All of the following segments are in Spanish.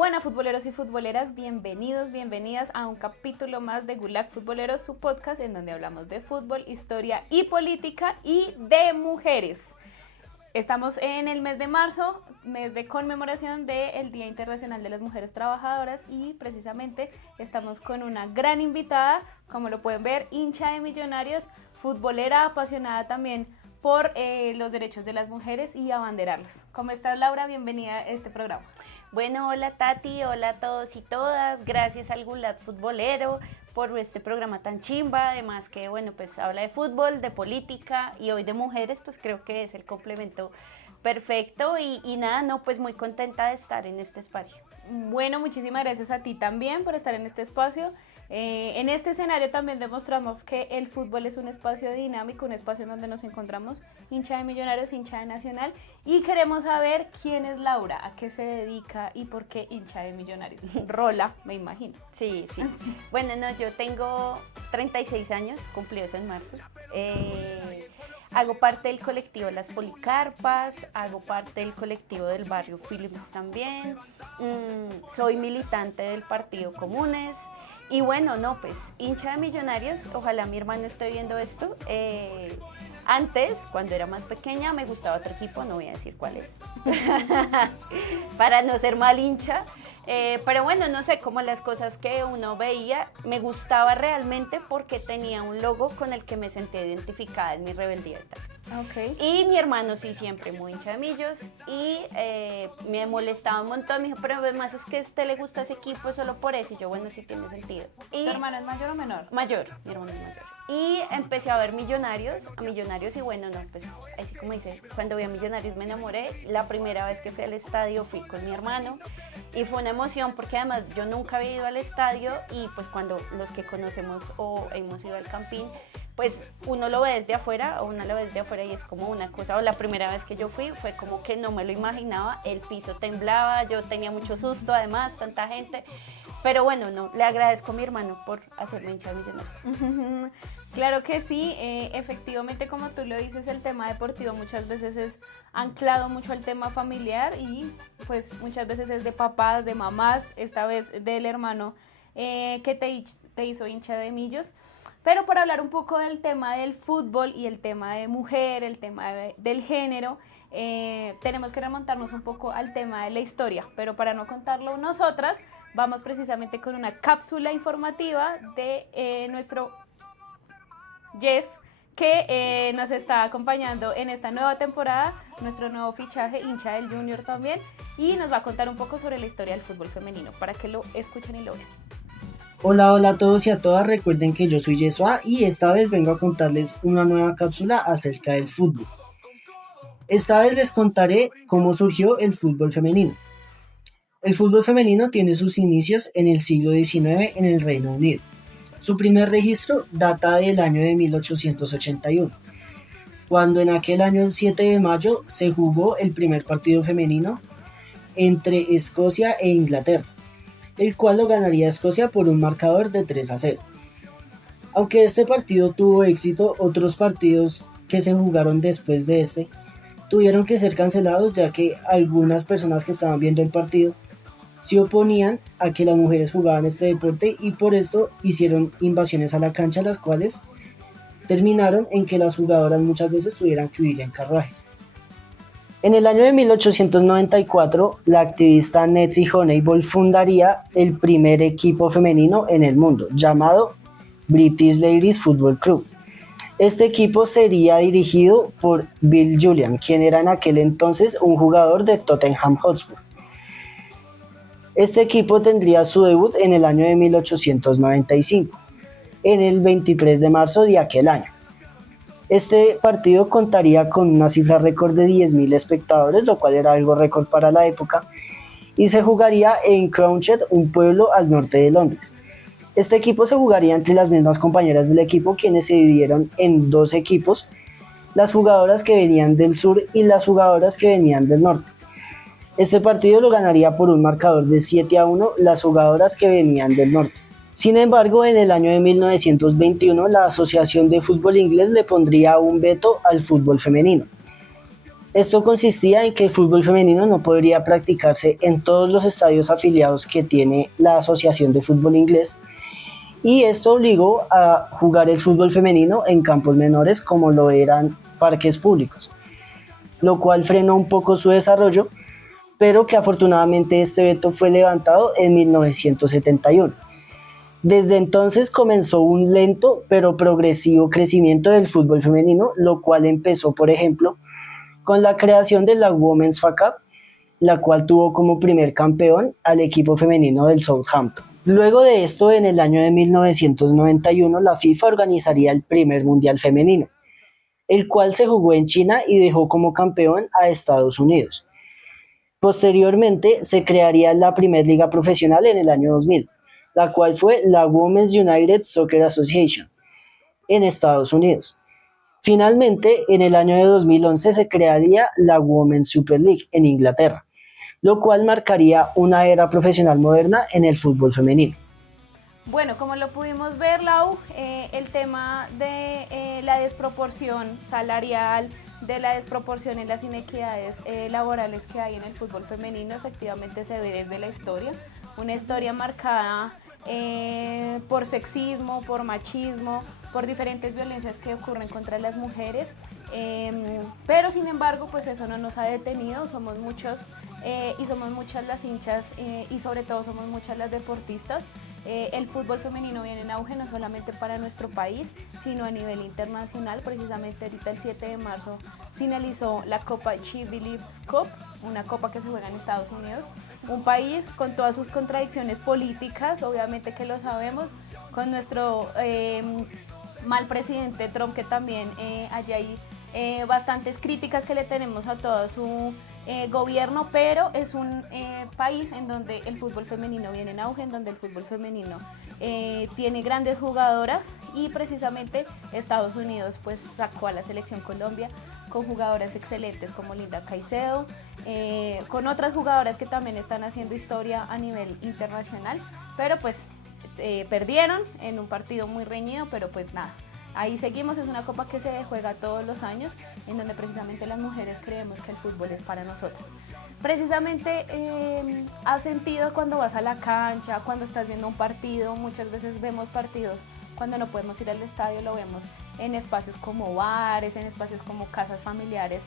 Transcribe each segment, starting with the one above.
Buenas futboleros y futboleras, bienvenidos, bienvenidas a un capítulo más de Gulag Futbolero, su podcast en donde hablamos de fútbol, historia y política y de mujeres. Estamos en el mes de marzo, mes de conmemoración del Día Internacional de las Mujeres Trabajadoras y precisamente estamos con una gran invitada, como lo pueden ver, hincha de Millonarios, futbolera apasionada también por los derechos de las mujeres y abanderarlos. ¿Cómo estás, Laura? Bienvenida a este programa. Bueno, hola Tati, hola a todos y todas, gracias al Gulag Futbolero por este programa tan chimba, además que bueno, pues habla de fútbol, de política y hoy de mujeres, pues creo que es el complemento perfecto y nada, no, pues muy contenta de estar en este espacio. Bueno, muchísimas gracias a ti también por estar en este espacio. En este escenario también demostramos que el fútbol es un espacio dinámico, un espacio en donde nos encontramos hincha de Millonarios, hincha de Nacional y queremos saber quién es Laura, a qué se dedica y por qué hincha de Millonarios. Rola, me imagino. Sí. Bueno, no, yo tengo 36 años, cumplidos en marzo. Hago parte del colectivo Las Policarpas, hago parte del colectivo del barrio Philips también, soy militante del partido Comunes y bueno, no, pues hincha de Millonarios, ojalá mi hermano esté viendo esto. Antes, cuando era más pequeña, me gustaba otro equipo, no voy a decir cuál es, para no ser mal hincha. Pero bueno, no sé, como las cosas que uno veía, me gustaba realmente porque tenía un logo con el que me sentía identificada en mi rebeldía y tal. Okay. Y mi hermano sí, siempre muy hincha de Millos y me molestaba un montón, me dijo, pero además es que a este le gusta ese equipo solo por eso, y yo, bueno, sí tiene sentido. Y ¿Tu hermano es mayor o menor? Mayor, mi hermano es mayor. Y empecé a ver Millonarios y bueno, no, pues así como dice, cuando vi a Millonarios me enamoré. La primera vez que fui al estadio fui con mi hermano y fue una emoción porque además yo nunca había ido al estadio y pues cuando los que conocemos o hemos ido al Campín, pues uno lo ve desde afuera o una lo ve desde afuera y es como una cosa, o la primera vez que yo fui fue como que no me lo imaginaba, el piso temblaba, yo tenía mucho susto además, tanta gente, pero bueno, no, le agradezco a mi hermano por hacerme hincha de Millonarios. Claro que sí, efectivamente como tú lo dices, el tema deportivo muchas veces es anclado mucho al tema familiar y pues muchas veces es de papás, de mamás, esta vez del hermano que te hizo hincha de Millos. Pero para hablar un poco del tema del fútbol y el tema de mujer, el tema del género, tenemos que remontarnos un poco al tema de la historia, pero para no contarlo nosotras, vamos precisamente con una cápsula informativa de nuestro Jess, que nos está acompañando en esta nueva temporada, nuestro nuevo fichaje, hincha del Junior también, y nos va a contar un poco sobre la historia del fútbol femenino, para que lo escuchen y lo vean. Hola a todos y a todas, recuerden que yo soy Yesua y esta vez vengo a contarles una nueva cápsula acerca del fútbol. Esta vez les contaré cómo surgió el fútbol femenino. El fútbol femenino tiene sus inicios en el siglo XIX en el Reino Unido. Su primer registro data del año de 1881, cuando en aquel año, el 7 de mayo, se jugó el primer partido femenino entre Escocia e Inglaterra, el cual lo ganaría Escocia por un marcador de 3-0. Aunque este partido tuvo éxito, otros partidos que se jugaron después de este tuvieron que ser cancelados, ya que algunas personas que estaban viendo el partido se oponían a que las mujeres jugaban este deporte y por esto hicieron invasiones a la cancha, las cuales terminaron en que las jugadoras muchas veces tuvieran que huir en carruajes. En el año de 1894, la activista Nettie Honeyball fundaría el primer equipo femenino en el mundo, llamado British Ladies Football Club. Este equipo sería dirigido por Bill Julian, quien era en aquel entonces un jugador de Tottenham Hotspur. Este equipo tendría su debut en el año de 1895, en el 23 de marzo de aquel año. Este partido contaría con una cifra récord de 10.000 espectadores, lo cual era algo récord para la época, y se jugaría en Crowshed, un pueblo al norte de Londres. Este equipo se jugaría entre las mismas compañeras del equipo, quienes se dividieron en dos equipos, las jugadoras que venían del sur y las jugadoras que venían del norte. Este partido lo ganaría por un marcador de 7-1 las jugadoras que venían del norte. Sin embargo, en el año de 1921, la Asociación de Fútbol Inglés le pondría un veto al fútbol femenino. Esto consistía en que el fútbol femenino no podría practicarse en todos los estadios afiliados que tiene la Asociación de Fútbol Inglés, y esto obligó a jugar el fútbol femenino en campos menores como lo eran parques públicos, lo cual frenó un poco su desarrollo, pero que afortunadamente este veto fue levantado en 1971. Desde entonces comenzó un lento pero progresivo crecimiento del fútbol femenino, lo cual empezó, por ejemplo, con la creación de la Women's FA Cup, la cual tuvo como primer campeón al equipo femenino del Southampton. Luego de esto, en el año de 1991, la FIFA organizaría el primer Mundial Femenino, el cual se jugó en China y dejó como campeón a Estados Unidos. Posteriormente, se crearía la primer liga profesional en el año 2000, la cual fue la Women's United Soccer Association en Estados Unidos. Finalmente, en el año de 2011 se crearía la Women's Super League en Inglaterra, lo cual marcaría una era profesional moderna en el fútbol femenino. Bueno, como lo pudimos ver, Lau, el tema de la desproporción salarial, de la desproporción en las inequidades laborales que hay en el fútbol femenino, efectivamente se ve desde la historia, una historia marcada por sexismo, por machismo, por diferentes violencias que ocurren contra las mujeres, pero sin embargo, pues eso no nos ha detenido, somos muchos y somos muchas las hinchas y sobre todo somos muchas las deportistas. El fútbol femenino viene en auge no solamente para nuestro país, sino a nivel internacional. Precisamente ahorita el 7 de marzo finalizó la Copa She Believes Cup, una copa que se juega en Estados Unidos, un país con todas sus contradicciones políticas, obviamente que lo sabemos, con nuestro mal presidente Trump, que también allá hay bastantes críticas que le tenemos a todo su gobierno, pero es un país en donde el fútbol femenino viene en auge, en donde el fútbol femenino tiene grandes jugadoras, y precisamente Estados Unidos pues sacó a la selección Colombia con jugadoras excelentes como Linda Caicedo, con otras jugadoras que también están haciendo historia a nivel internacional, pero pues perdieron en un partido muy reñido, pero pues nada. Ahí seguimos, es una copa que se juega todos los años, en donde precisamente las mujeres creemos que el fútbol es para nosotros. Precisamente has sentido cuando vas a la cancha, cuando estás viendo un partido, muchas veces vemos partidos cuando no podemos ir al estadio, lo vemos en espacios como bares, en espacios como casas familiares,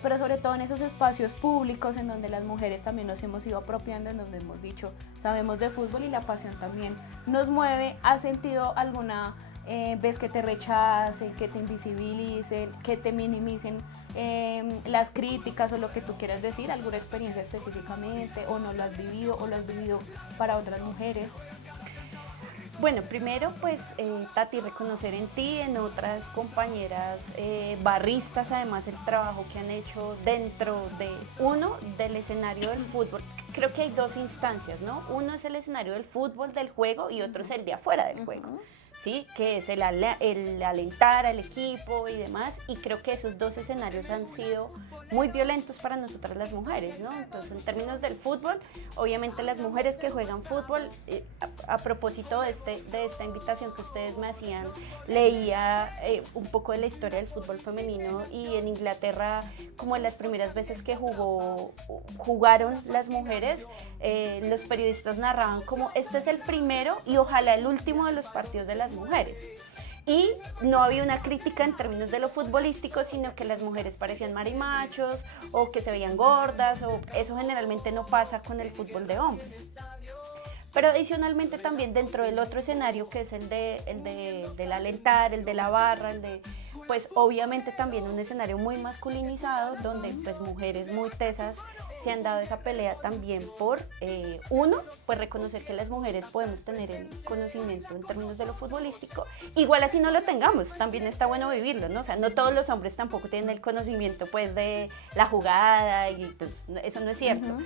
pero sobre todo en esos espacios públicos en donde las mujeres también nos hemos ido apropiando, en donde hemos dicho, sabemos de fútbol y la pasión también nos mueve. ¿Has sentido alguna ves que te rechacen, que te invisibilicen, que te minimicen las críticas o lo que tú quieras decir, alguna experiencia específicamente, o no lo has vivido o lo has vivido para otras mujeres? Bueno, primero pues Tati, reconocer en ti, en otras compañeras barristas, además el trabajo que han hecho dentro de del escenario del fútbol. Creo que hay dos instancias, ¿no? Uno es el escenario del fútbol, del juego, y otro es el de afuera del juego. ¿Sí? Que es el alentar al equipo y demás, y creo que esos dos escenarios han sido muy violentos para nosotras las mujeres, ¿no? Entonces, en términos del fútbol, obviamente las mujeres que juegan fútbol, a propósito de esta invitación que ustedes me hacían, leía un poco de la historia del fútbol femenino, y en Inglaterra, como en las primeras veces que jugaron las mujeres, los periodistas narraban como este es el primero y ojalá el último de los partidos de las mujeres. Y no había una crítica en términos de lo futbolístico, sino que las mujeres parecían marimachos o que se veían gordas, o eso generalmente no pasa con el fútbol de hombres. Pero adicionalmente también dentro del otro escenario, que es el del alentar, el de la barra, pues obviamente también un escenario muy masculinizado, donde pues mujeres muy tesas se han dado esa pelea también por, pues reconocer que las mujeres podemos tener el conocimiento en términos de lo futbolístico, igual así no lo tengamos, también está bueno vivirlo, ¿no? O sea, no todos los hombres tampoco tienen el conocimiento pues de la jugada, y pues eso no es cierto.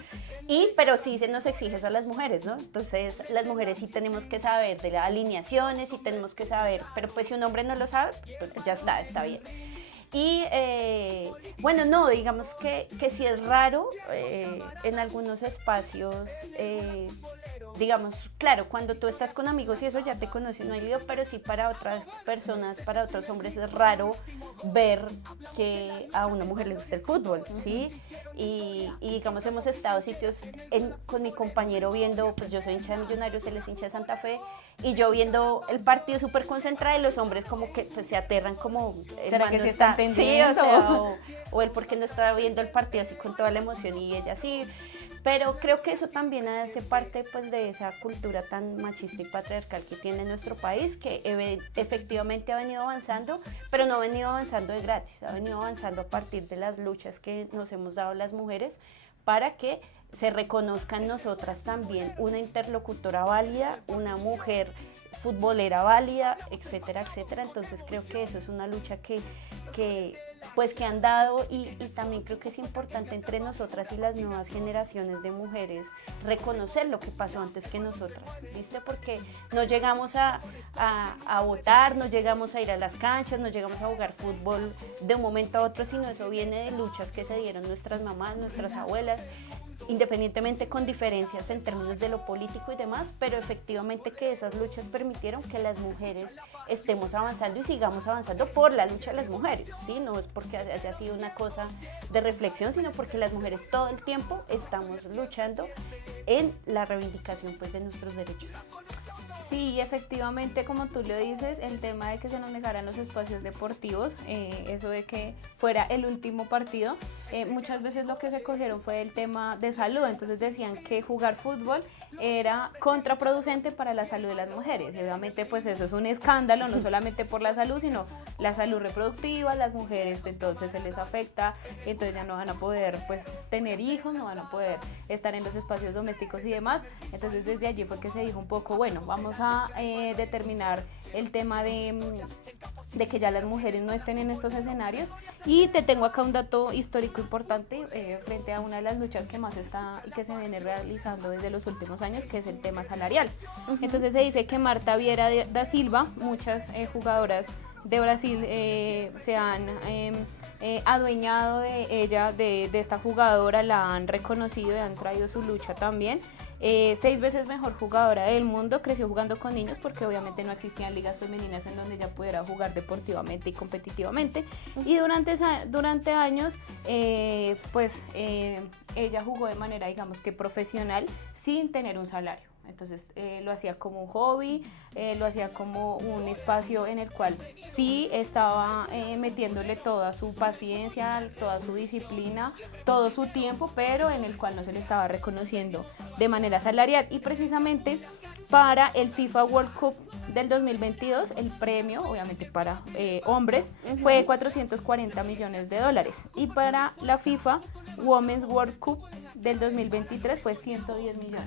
Pero sí se nos exige eso a las mujeres, ¿no? Entonces las mujeres sí tenemos que saber de las alineaciones, sí tenemos que saber, pero pues si un hombre no lo sabe, pues ya está bien. Y bueno, no, digamos que sí es raro en algunos espacios, digamos, claro, cuando tú estás con amigos y eso ya te conocen, no hay lío, pero sí para otras personas, para otros hombres es raro ver que a una mujer le gusta el fútbol, ¿sí? Y digamos, hemos estado sitios con mi compañero viendo, pues yo soy hincha de Millonarios, él es hincha de Santa Fe, y yo viendo el partido súper concentrado y los hombres como que pues, se aterran como... ¿Será que no se está sí, entendiendo? o sea, o él porque no estaba viendo el partido así con toda la emoción y ella sí, pero creo que eso también hace parte pues de esa cultura tan machista y patriarcal que tiene nuestro país, que efectivamente ha venido avanzando, pero no ha venido avanzando de gratis, ha venido avanzando a partir de las luchas que nos hemos dado las mujeres para que se reconozca en nosotras también una interlocutora válida, una mujer futbolera válida, etcétera, etcétera. Entonces creo que eso es una lucha que han dado y también creo que es importante entre nosotras y las nuevas generaciones de mujeres reconocer lo que pasó antes que nosotras, ¿viste? Porque no llegamos a votar, no llegamos a ir a las canchas, no llegamos a jugar fútbol de un momento a otro, sino eso viene de luchas que se dieron nuestras mamás, nuestras abuelas, independientemente con diferencias en términos de lo político y demás, pero efectivamente que esas luchas permitieron que las mujeres estemos avanzando y sigamos avanzando por la lucha de las mujeres, ¿sí? No es porque haya sido una cosa de reflexión, sino porque las mujeres todo el tiempo estamos luchando en la reivindicación pues, de nuestros derechos. Sí, efectivamente, como tú lo dices, el tema de que se nos negaran los espacios deportivos, eso de que fuera el último partido, muchas veces lo que se cogieron fue el tema de salud, entonces decían que jugar fútbol era contraproducente para la salud de las mujeres, y obviamente pues eso es un escándalo, no solamente por la salud, sino la salud reproductiva, las mujeres entonces se les afecta, entonces ya no van a poder pues tener hijos, no van a poder estar en los espacios domésticos y demás, entonces desde allí fue que se dijo un poco, bueno, vamos a determinar el tema de que ya las mujeres no estén en estos escenarios, y te tengo acá un dato histórico importante frente a una de las luchas que más está y que se viene realizando desde los últimos años, que es el tema salarial. Entonces se dice que Marta Vieira da Silva, muchas jugadoras de Brasil se han adueñado de ella, de esta jugadora, la han reconocido y han traído su lucha también. 6 veces mejor jugadora del mundo, creció jugando con niños porque obviamente no existían ligas femeninas en donde ella pudiera jugar deportivamente y competitivamente, y durante años ella jugó de manera digamos que profesional sin tener un salario. Entonces lo hacía como un hobby, lo hacía como un espacio en el cual sí estaba metiéndole toda su paciencia, toda su disciplina, todo su tiempo, pero en el cual no se le estaba reconociendo de manera salarial. Y precisamente para el FIFA World Cup del 2022, el premio, obviamente para hombres, fue de $440 millones. Y para la FIFA Women's World Cup del 2023 fue 110 millones.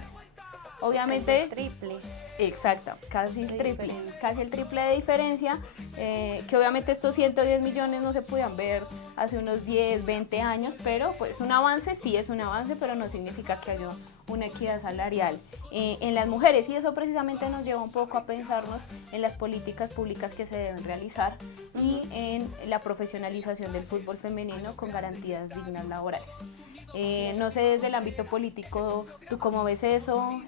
Obviamente, casi el triple. Exacto, casi el triple de diferencia, que obviamente estos 110 millones no se podían ver hace unos 10, 20 años, pero pues un avance, sí es un avance, pero no significa que haya una equidad salarial en las mujeres, y eso precisamente nos lleva un poco a pensarnos en las políticas públicas que se deben realizar y en la profesionalización del fútbol femenino con garantías dignas laborales. No sé desde el ámbito político, ¿tú cómo ves eso?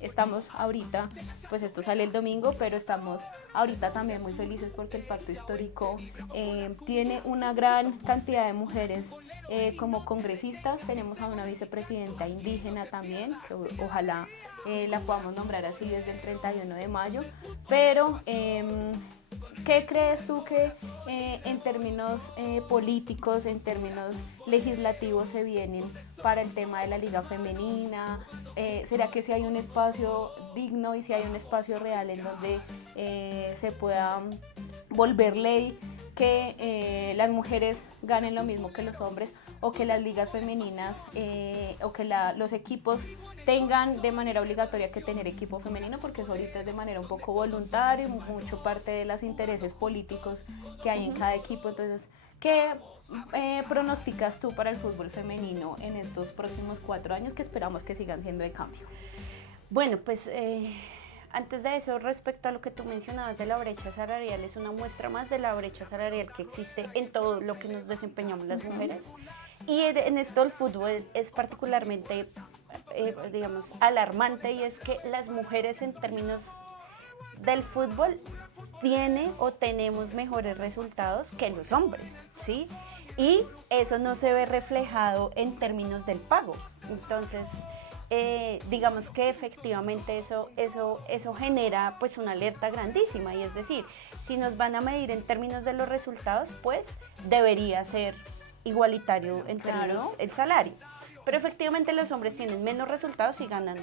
Estamos ahorita, pues esto sale el domingo, pero estamos ahorita también muy felices porque el pacto histórico tiene una gran cantidad de mujeres como congresistas. Tenemos a una vicepresidenta indígena también, que ojalá la podamos nombrar así desde el 31 de mayo, pero... ¿qué crees tú que en términos políticos, en términos legislativos se vienen para el tema de la liga femenina? ¿Será que si hay un espacio digno y si hay un espacio real en donde se pueda volver ley que las mujeres ganen lo mismo que los hombres, o que las ligas femeninas o que los equipos tengan de manera obligatoria que tener equipo femenino, porque eso ahorita es de manera un poco voluntaria, mucho parte de los intereses políticos que hay en cada equipo? Entonces, ¿qué pronosticas tú para el fútbol femenino en estos próximos 4 años que esperamos que sigan siendo de cambio? Bueno, pues antes de eso, respecto a lo que tú mencionabas de la brecha salarial, es una muestra más de la brecha salarial que existe en todo lo que nos desempeñamos las mujeres. Y en esto el fútbol es particularmente, digamos, alarmante, y es que las mujeres en términos del fútbol tiene o tenemos mejores resultados que los hombres, ¿sí? Y eso no se ve reflejado en términos del pago. Entonces, digamos que efectivamente eso genera pues una alerta grandísima, y es decir, si nos van a medir en términos de los resultados, pues debería ser igualitario en términos el salario. Pero efectivamente los hombres tienen menos resultados y ganan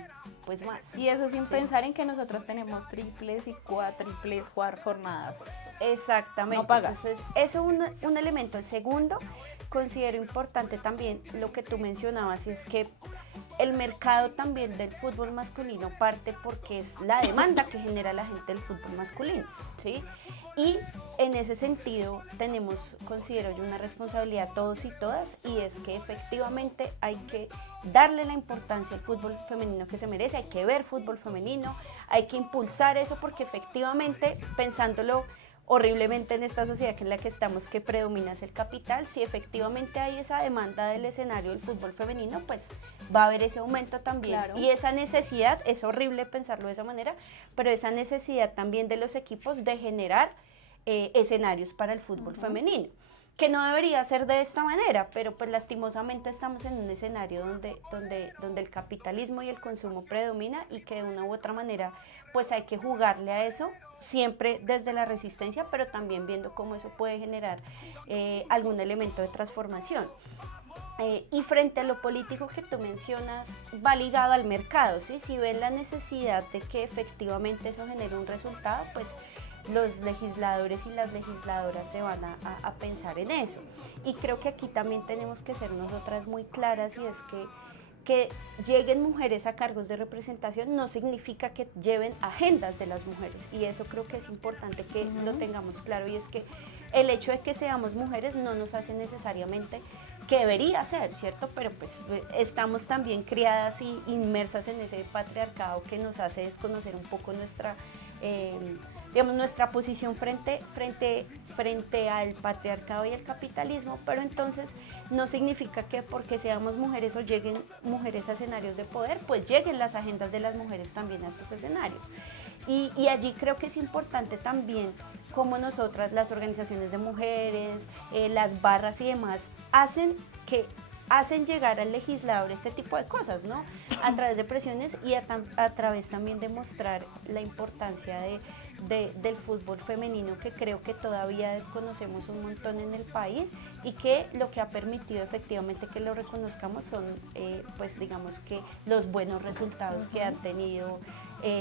pues más. Y eso sin pensar en que nosotros tenemos triples y cuatriples jornadas. Exactamente. No pagas. Entonces, eso es un elemento. El segundo, considero importante también lo que tú mencionabas, y es que el mercado también del fútbol masculino parte porque es la demanda que genera la gente del fútbol masculino, ¿sí? Y en ese sentido tenemos, considero yo, una responsabilidad todos y todas, y es que efectivamente hay que darle la importancia al fútbol femenino que se merece, hay que ver fútbol femenino, hay que impulsar eso, porque efectivamente, pensándolo horriblemente en esta sociedad en la que estamos, que predomina es el capital, si efectivamente hay esa demanda del escenario del fútbol femenino, pues va a haber ese aumento también. Claro. Y esa necesidad, es horrible pensarlo de esa manera, pero esa necesidad también de los equipos de generar escenarios para el fútbol femenino, que no debería ser de esta manera, pero pues lastimosamente estamos en un escenario donde el capitalismo y el consumo predomina, y que de una u otra manera pues hay que jugarle a eso, siempre desde la resistencia, pero también viendo cómo eso puede generar algún elemento de transformación. Y frente a lo político que tú mencionas, va ligado al mercado, ¿sí? Si ven la necesidad de que efectivamente eso genere un resultado, pues los legisladores y las legisladoras se van a pensar en eso. Y creo que aquí también tenemos que ser nosotras muy claras, y es que lleguen mujeres a cargos de representación no significa que lleven agendas de las mujeres, y eso creo que es importante que lo tengamos claro, y es que el hecho de que seamos mujeres no nos hace necesariamente que debería ser, ¿cierto? Pero pues estamos también criadas y inmersas en ese patriarcado que nos hace desconocer un poco nuestra posición frente al patriarcado y el capitalismo, pero entonces no significa que porque seamos mujeres o lleguen mujeres a escenarios de poder, pues lleguen las agendas de las mujeres también a estos escenarios. Y allí creo que es importante también cómo nosotras, las organizaciones de mujeres, las barras y demás, hacen llegar al legislador este tipo de cosas, ¿no? A través de presiones y a través también de mostrar la importancia del fútbol femenino, que creo que todavía desconocemos un montón en el país, y que lo que ha permitido efectivamente que lo reconozcamos son, pues digamos que los buenos resultados que han tenido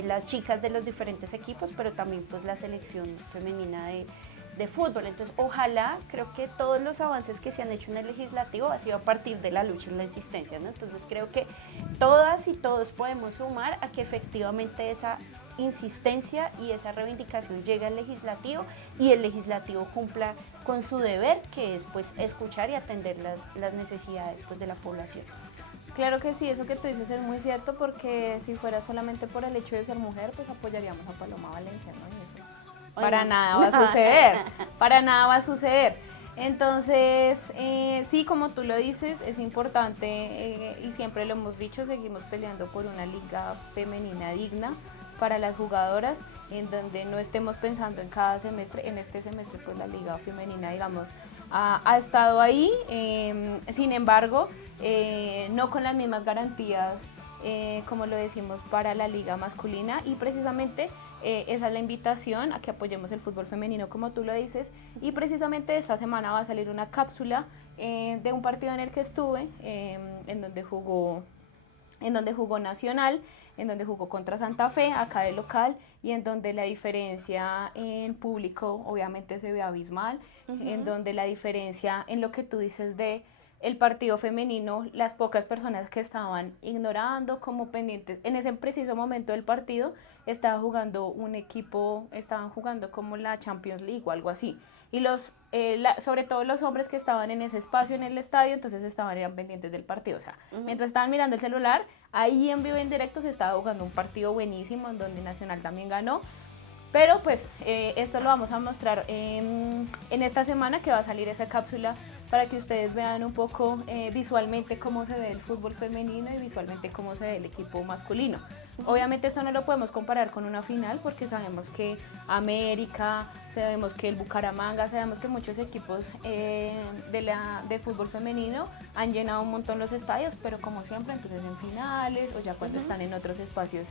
las chicas de los diferentes equipos, pero también pues la selección femenina de fútbol. Entonces, ojalá, creo que todos los avances que se han hecho en el legislativo ha sido a partir de la lucha y la insistencia, ¿no? Entonces, creo que todas y todos podemos sumar a que efectivamente esa insistencia y esa reivindicación llegue al legislativo, y el legislativo cumpla con su deber, que es pues escuchar y atender las necesidades pues de la población. Claro que sí, eso que tú dices es muy cierto, porque si fuera solamente por el hecho de ser mujer, pues apoyaríamos a Paloma Valencia, ¿no? Y eso para nada va a suceder, para nada va a suceder. Entonces, sí, como tú lo dices, es importante, y siempre lo hemos dicho, seguimos peleando por una liga femenina digna para las jugadoras, en donde no estemos pensando en cada semestre. En este semestre pues la liga femenina, digamos, ha estado ahí, sin embargo, no con las mismas garantías como lo decimos para la liga masculina, y precisamente esa es la invitación a que apoyemos el fútbol femenino, como tú lo dices. Y precisamente esta semana va a salir una cápsula de un partido en el que estuve, en donde jugó Nacional, en donde jugó contra Santa Fe, acá de local, y en donde la diferencia en público obviamente se ve abismal, en donde la diferencia en lo que tú dices de el partido femenino, las pocas personas que estaban ignorando, como pendientes, en ese preciso momento del partido estaba jugando un equipo, estaban jugando como la Champions League o algo así, y sobre todo los hombres que estaban en ese espacio en el estadio, entonces eran pendientes del partido, o sea, mientras estaban mirando el celular, ahí en vivo en directo se estaba jugando un partido buenísimo, en donde Nacional también ganó. Pero pues esto lo vamos a mostrar en esta semana, que va a salir esa cápsula para que ustedes vean un poco visualmente cómo se ve el fútbol femenino y visualmente cómo se ve el equipo masculino. Obviamente esto no lo podemos comparar con una final porque sabemos que América, sabemos que el Bucaramanga, sabemos que muchos equipos de fútbol femenino han llenado un montón los estadios, pero como siempre entonces en finales o ya cuando están en otros espacios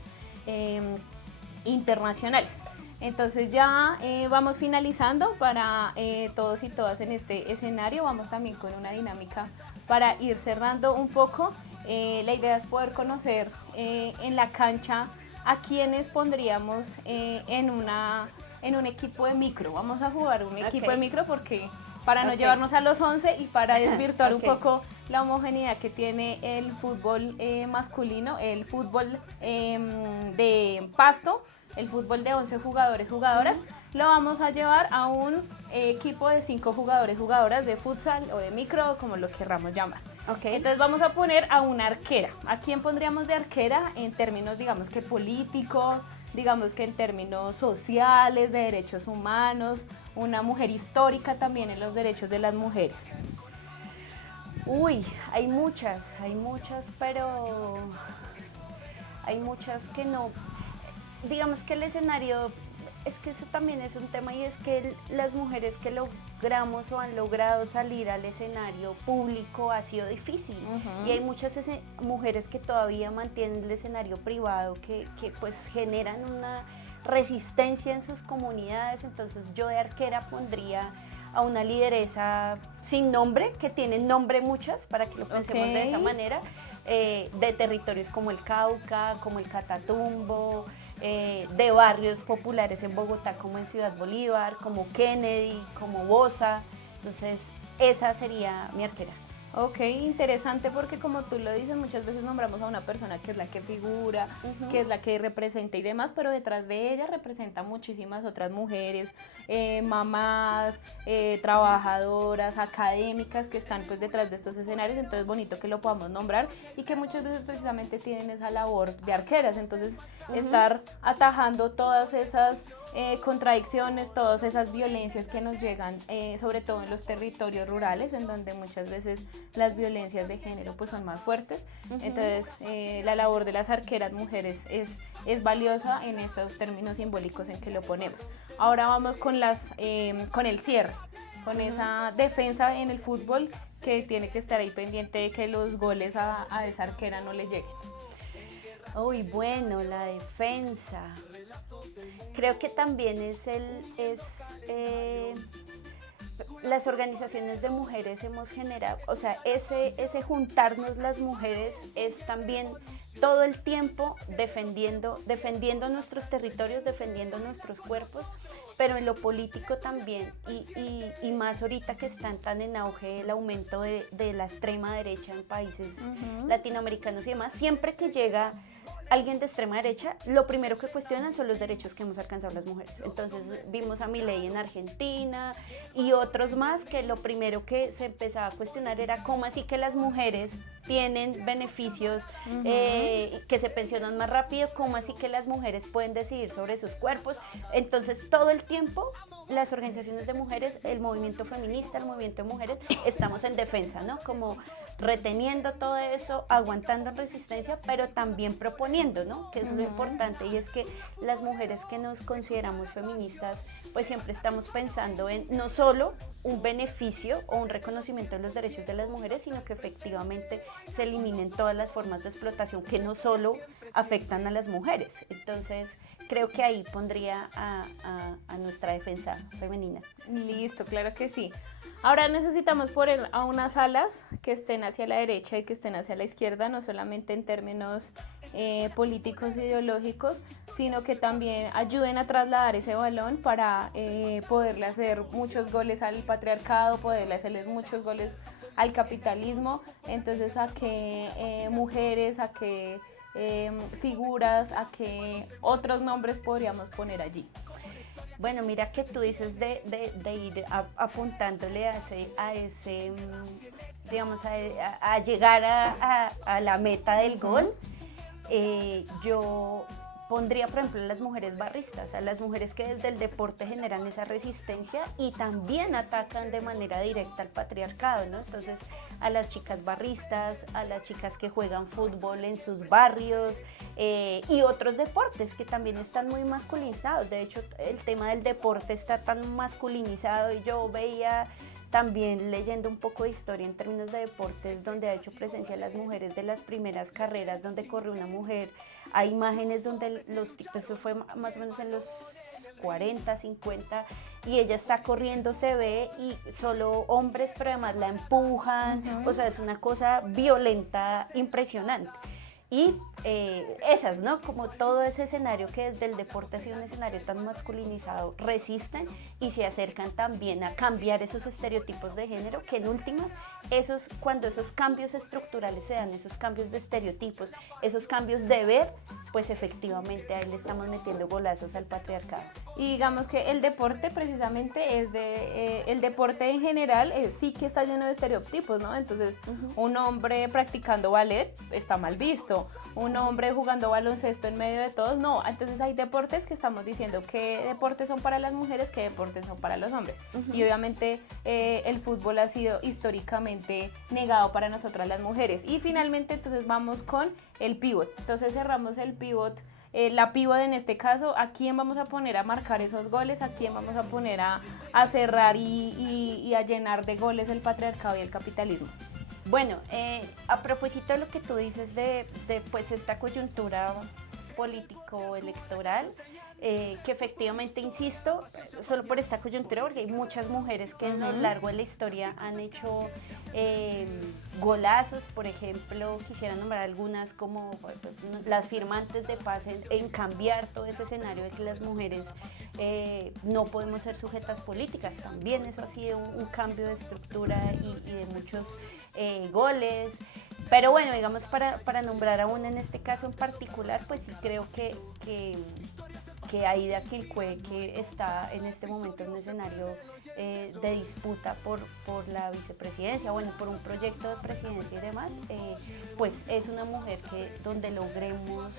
internacionales. Entonces ya vamos finalizando para todos y todas en este escenario, vamos también con una dinámica para ir cerrando un poco. La idea es poder conocer en la cancha a quienes pondríamos en un equipo de micro. Vamos a jugar un equipo de micro porque para no llevarnos a los 11 y para desvirtuar un poco la homogeneidad que tiene el fútbol masculino, el fútbol de pasto, el fútbol de 11 jugadores, jugadoras, lo vamos a llevar a un equipo de 5 jugadores, jugadoras de futsal o de micro, como lo querramos llamar. Entonces vamos a poner a una arquera. ¿A quién pondríamos de arquera en términos, digamos que políticos, digamos que en términos sociales, de derechos humanos, una mujer histórica también en los derechos de las mujeres? Uy, hay muchas, pero hay muchas que no. Digamos que el escenario, es que eso también es un tema, y es que las mujeres que logramos o han logrado salir al escenario público ha sido difícil. Y hay muchas mujeres que todavía mantienen el escenario privado, que pues generan una resistencia en sus comunidades. Entonces yo de arquera pondría a una lideresa sin nombre, que tienen nombre muchas, para que lo pensemos de esa manera, de territorios como el Cauca, como el Catatumbo, de barrios populares en Bogotá como en Ciudad Bolívar, como Kennedy, como Bosa. Entonces esa sería mi arquera. Ok, interesante, porque como tú lo dices, muchas veces nombramos a una persona que es la que figura, que es la que representa y demás, pero detrás de ella representa muchísimas otras mujeres, mamás, trabajadoras, académicas que están pues detrás de estos escenarios. Entonces bonito que lo podamos nombrar y que muchas veces precisamente tienen esa labor de arqueras. Entonces estar atajando todas esas contradicciones, todas esas violencias que nos llegan, sobre todo en los territorios rurales, en donde muchas veces las violencias de género pues son más fuertes. Entonces la labor de las arqueras mujeres es valiosa en estos términos simbólicos en que lo ponemos. Ahora vamos con el cierre, con esa defensa en el fútbol que tiene que estar ahí pendiente de que los goles a esa arquera no le lleguen. Uy, bueno, la defensa. Creo que también las organizaciones de mujeres hemos generado, o sea, ese juntarnos las mujeres es también todo el tiempo defendiendo nuestros territorios, defendiendo nuestros cuerpos, pero en lo político también, y más ahorita que están tan en auge el aumento de la extrema derecha en países latinoamericanos y demás. Siempre que llega alguien de extrema derecha, lo primero que cuestionan son los derechos que hemos alcanzado las mujeres. Entonces vimos a Milei en Argentina y otros más, que lo primero que se empezaba a cuestionar era cómo así que las mujeres tienen beneficios, que se pensionan más rápido, cómo así que las mujeres pueden decidir sobre sus cuerpos. Entonces todo el tiempo las organizaciones de mujeres, el movimiento feminista, el movimiento de mujeres, estamos en defensa, ¿no? Como reteniendo todo eso, aguantando en resistencia, pero también proponiendo, ¿no? Que es lo importante, y es que las mujeres que nos consideramos feministas, pues siempre estamos pensando en no solo un beneficio o un reconocimiento de los derechos de las mujeres, sino que efectivamente se eliminen todas las formas de explotación que no solo afectan a las mujeres. Entonces creo que ahí pondría a nuestra defensa femenina. Listo, claro que sí. Ahora necesitamos poner a unas alas que estén hacia la derecha y que estén hacia la izquierda, no solamente en términos políticos e ideológicos, sino que también ayuden a trasladar ese balón para poderle hacer muchos goles al patriarcado, poderle hacerles muchos goles al capitalismo. Entonces a que mujeres, a que figuras, a que otros nombres podríamos poner allí. Bueno, mira que tú dices de ir apuntándole a ese digamos, a llegar a la meta del gol. Yo pondría, por ejemplo, a las mujeres barristas, a las mujeres que desde el deporte generan esa resistencia y también atacan de manera directa al patriarcado, ¿no? Entonces, a las chicas barristas, a las chicas que juegan fútbol en sus barrios y otros deportes que también están muy masculinizados. De hecho, el tema del deporte está tan masculinizado y yo veía también leyendo un poco de historia en términos de deportes donde ha hecho presencia las mujeres de las primeras carreras donde corre una mujer. Hay imágenes donde eso fue más o menos en los 40, 50 y ella está corriendo, se ve y solo hombres, pero además la empujan, o sea, es una cosa violenta, impresionante. Y esas, ¿no? Como todo ese escenario que desde el deporte ha sido un escenario tan masculinizado, resisten y se acercan también a cambiar esos estereotipos de género, que en últimas, cuando esos cambios estructurales se dan, esos cambios de estereotipos, esos cambios de ver, pues efectivamente ahí le estamos metiendo golazos al patriarcado. Y digamos que el deporte precisamente el deporte en general sí que está lleno de estereotipos, ¿no? Entonces, un hombre practicando ballet está mal visto, un hombre jugando baloncesto en medio de todos, no. Entonces hay deportes que estamos diciendo qué deportes son para las mujeres, qué deportes son para los hombres. Y obviamente el fútbol ha sido históricamente negado para nosotras las mujeres. Y finalmente entonces vamos con el pívot. Entonces cerramos el pívot. La pívot en este caso, ¿a quién vamos a poner a marcar esos goles? ¿A quién vamos a poner a cerrar y a llenar de goles el patriarcado y el capitalismo? Bueno, a propósito de lo que tú dices de pues esta coyuntura político-electoral, que efectivamente, insisto, solo por esta coyuntura, porque hay muchas mujeres que a lo largo de la historia han hecho golazos, por ejemplo, quisiera nombrar algunas como las firmantes de paz en cambiar todo ese escenario de que las mujeres no podemos ser sujetas políticas. También eso ha sido un cambio de estructura y de muchos goles. Pero bueno, digamos, para nombrar a una en este caso en particular, pues sí creo que Aida Quilcue, que está en este momento en un escenario de disputa por la vicepresidencia, bueno, por un proyecto de presidencia y demás, pues es una mujer que donde logremos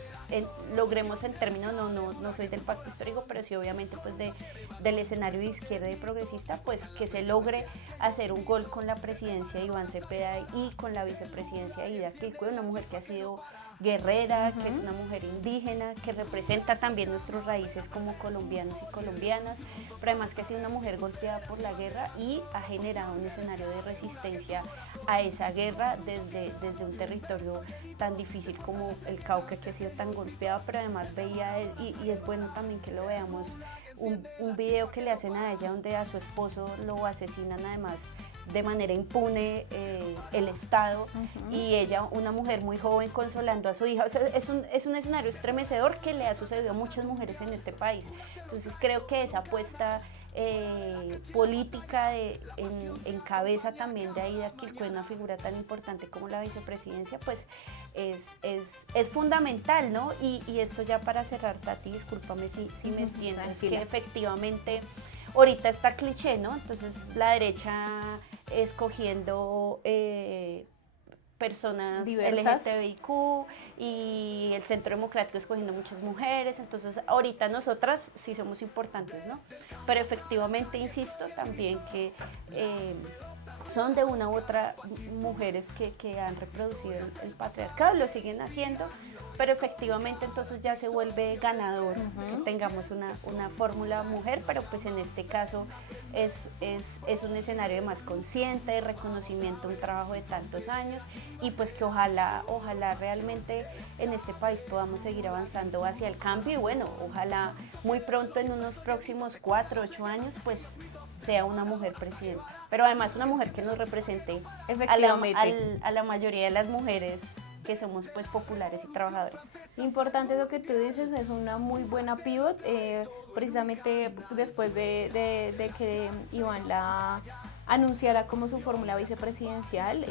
en términos, no soy del pacto histórico, pero sí obviamente pues del escenario de izquierda y progresista, pues que se logre hacer un gol con la presidencia de Iván Cepeda y con la vicepresidencia de Aida Quilcue, una mujer que ha sido guerrera, que es una mujer indígena, que representa también nuestras raíces como colombianos y colombianas, pero además que ha sido una mujer golpeada por la guerra y ha generado un escenario de resistencia a esa guerra desde un territorio tan difícil como el Cauca, que ha sido tan golpeado, pero además veía él, y es bueno también que lo veamos, un video que le hacen a ella donde a su esposo lo asesinan además de manera impune el Estado, y ella, una mujer muy joven, consolando a su hija. O sea, es un escenario estremecedor que le ha sucedido a muchas mujeres en este país. Entonces creo que esa apuesta política en cabeza también de Aida Quilcue, una figura tan importante como la vicepresidencia, pues es fundamental, ¿no? Y esto ya para cerrar, Tati, discúlpame si me extiendo, es que efectivamente ahorita está cliché, ¿no? Entonces la derecha escogiendo personas diversas, LGTBIQ, y el Centro Democrático escogiendo muchas mujeres. Entonces ahorita nosotras sí somos importantes, ¿no? Pero efectivamente, insisto también que son de una u otra mujeres que han reproducido el patriarcado, lo siguen haciendo, pero efectivamente entonces ya se vuelve ganador que tengamos una fórmula mujer, pero pues en este caso es un escenario de más consciente, de reconocimiento, un trabajo de tantos años, y pues que ojalá realmente en este país podamos seguir avanzando hacia el cambio, y bueno, ojalá muy pronto, en unos próximos 4 o 8 años, pues sea una mujer presidenta, pero además una mujer que nos represente a la mayoría de las mujeres que somos pues populares y trabajadores. Importante lo que tú dices, es una muy buena pivot, precisamente después de que Iván la anunciara como su fórmula vicepresidencial,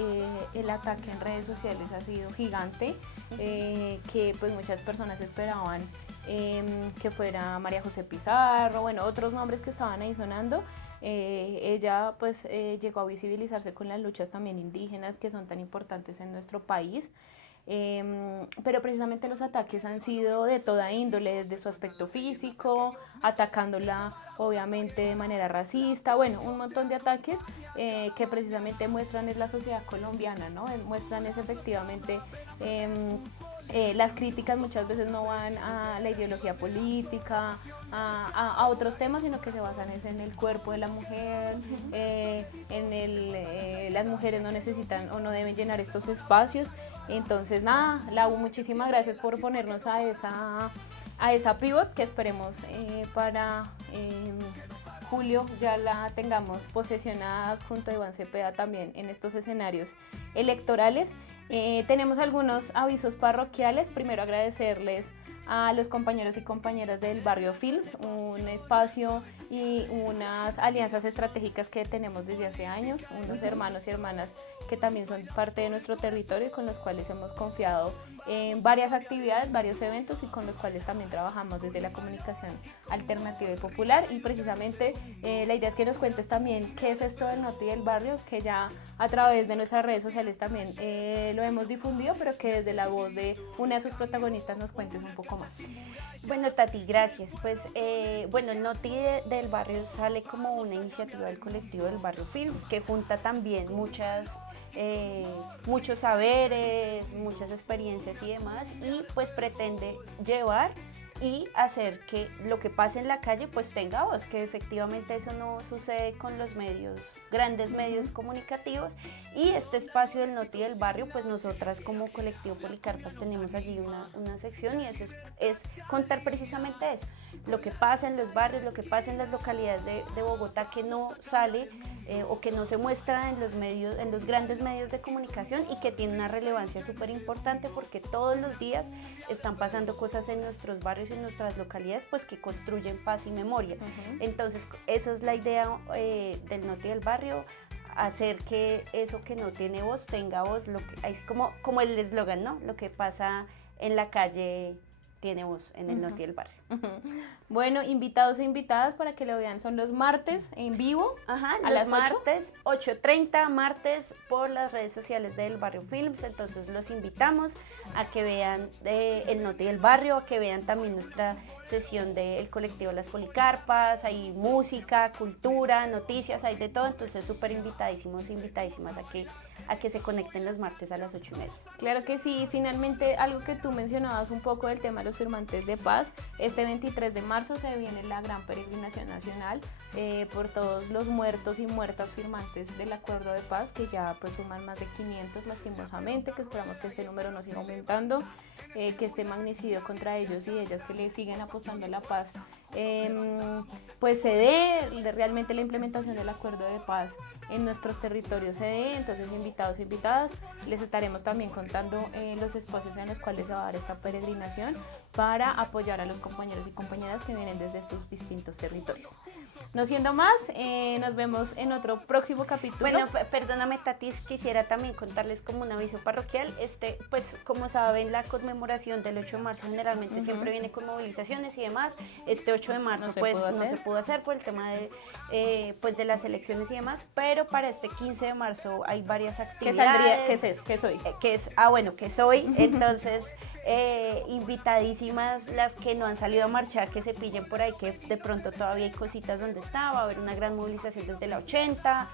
el ataque en redes sociales ha sido gigante, que pues muchas personas esperaban que fuera María José Pizarro, bueno, otros nombres que estaban ahí sonando. Ella pues llegó a visibilizarse con las luchas también indígenas que son tan importantes en nuestro país. pero precisamente los ataques han sido de toda índole, desde su aspecto físico, atacándola obviamente de manera racista, bueno, un montón de ataques que precisamente muestran es la sociedad colombiana, ¿no? Muestran es efectivamente las críticas muchas veces no van a la ideología política, a otros temas, sino que se basan es en el cuerpo de la mujer, las mujeres no necesitan o no deben llenar estos espacios. Entonces nada, Lau, muchísimas gracias por ponernos a esa pivot que esperemos para julio ya la tengamos posesionada junto a Iván Cepeda también en estos escenarios electorales. Tenemos algunos avisos parroquiales. Primero agradecerles a los compañeros y compañeras del Barrio Films, un espacio y unas alianzas estratégicas que tenemos desde hace años, unos hermanos y hermanas que también son parte de nuestro territorio y con los cuales hemos confiado en varias actividades, varios eventos y con los cuales también trabajamos desde la comunicación alternativa y popular. Y precisamente la idea es que nos cuentes también qué es esto del Noti del Barrio, que ya a través de nuestras redes sociales también lo hemos difundido, pero que desde la voz de una de sus protagonistas nos cuentes un poco más. Bueno, Tati, gracias. Pues bueno, el Noti del Barrio sale como una iniciativa del colectivo del Barrio Films que junta también muchos saberes, muchas experiencias y demás, y pues pretende llevar y hacer que lo que pase en la calle pues tenga voz, que efectivamente eso no sucede con los grandes medios comunicativos. Y este espacio del Noti del Barrio, pues nosotras como colectivo Policarpas tenemos allí una sección y es contar precisamente eso, lo que pasa en los barrios, lo que pasa en las localidades de Bogotá que no sale o que no se muestra en los grandes medios de comunicación y que tiene una relevancia súper importante porque todos los días están pasando cosas en nuestros barrios y en nuestras localidades pues que construyen paz y memoria. Entonces esa es la idea del Noti del Barrio, hacer que eso que no tiene voz tenga voz, es como el eslogan, ¿no? Lo que pasa en la calle tiene voz en el Noti del Barrio. Bueno, invitados e invitadas para que lo vean, son los martes en vivo. Ajá, a los las martes, 8:30, martes por las redes sociales del Barrio Films. Entonces los invitamos a que vean el Noti del Barrio, a que vean también nuestra sesión del colectivo Las Policarpas. Hay música, cultura, noticias, hay de todo. Entonces súper invitadísimos, invitadísimas a que se conecten los martes a las 8:30. Claro que sí. Finalmente, algo que tú mencionabas un poco del tema de los firmantes de paz, este 23 de marzo se viene la gran peregrinación nacional por todos los muertos y muertas firmantes del acuerdo de paz, que ya pues suman más de 500 lastimosamente, que esperamos que este número no siga aumentando, que este magnicidio contra ellos y ellas que le siguen apostando a la paz pues se dé realmente la implementación del acuerdo de paz en nuestros territorios se dé. Entonces, invitados e invitadas, les estaremos también contando los espacios en los cuales se va a dar esta peregrinación para apoyar a los compañeros y compañeras que vienen desde sus distintos territorios. No siendo más, nos vemos en otro próximo capítulo. Bueno, perdóname, Tatis, quisiera también contarles como un aviso parroquial. Pues como saben, la conmemoración del 8 de marzo generalmente siempre viene con movilizaciones y demás. Este 8 de marzo no se pudo hacer por el tema pues de las elecciones y demás, pero para este 15 de marzo hay varias actividades. ¿Qué soy? Que soy. Entonces, invitadísimas las que no han salido a marchar, que se pillen por ahí, que de pronto todavía hay cositas donde está. Va a haber una gran movilización desde la 80,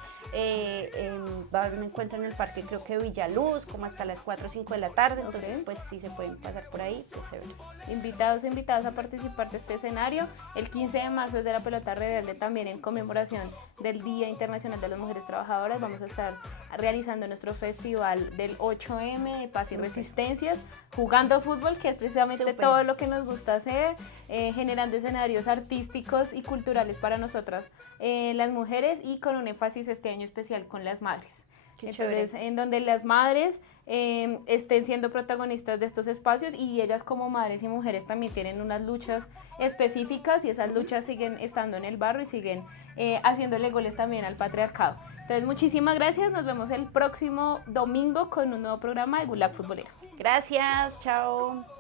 va a haber un encuentro en el parque, creo que Villaluz, como hasta las 4 o 5 de la tarde. Entonces, pues si se pueden pasar por ahí, pues se ven. Invitados e invitadas a participar de este escenario. El 15 de marzo es de la Pelota Rebelde, también en conmemoración del Día Internacional de las Mujeres Trabajadoras. Vamos a estar realizando nuestro festival del 8M de Paz y Resistencias, jugando fútbol, que es precisamente todo lo que nos gusta hacer, generando escenarios artísticos y culturales para nosotras las mujeres, y con un énfasis este año especial con las madres. Entonces, en donde las madres estén siendo protagonistas de estos espacios, y ellas como madres y mujeres también tienen unas luchas específicas, y esas luchas siguen estando en el barrio y siguen haciéndole goles también al patriarcado. Entonces, muchísimas gracias, nos vemos el próximo domingo con un nuevo programa de Gulag Futbolero. Gracias, chao.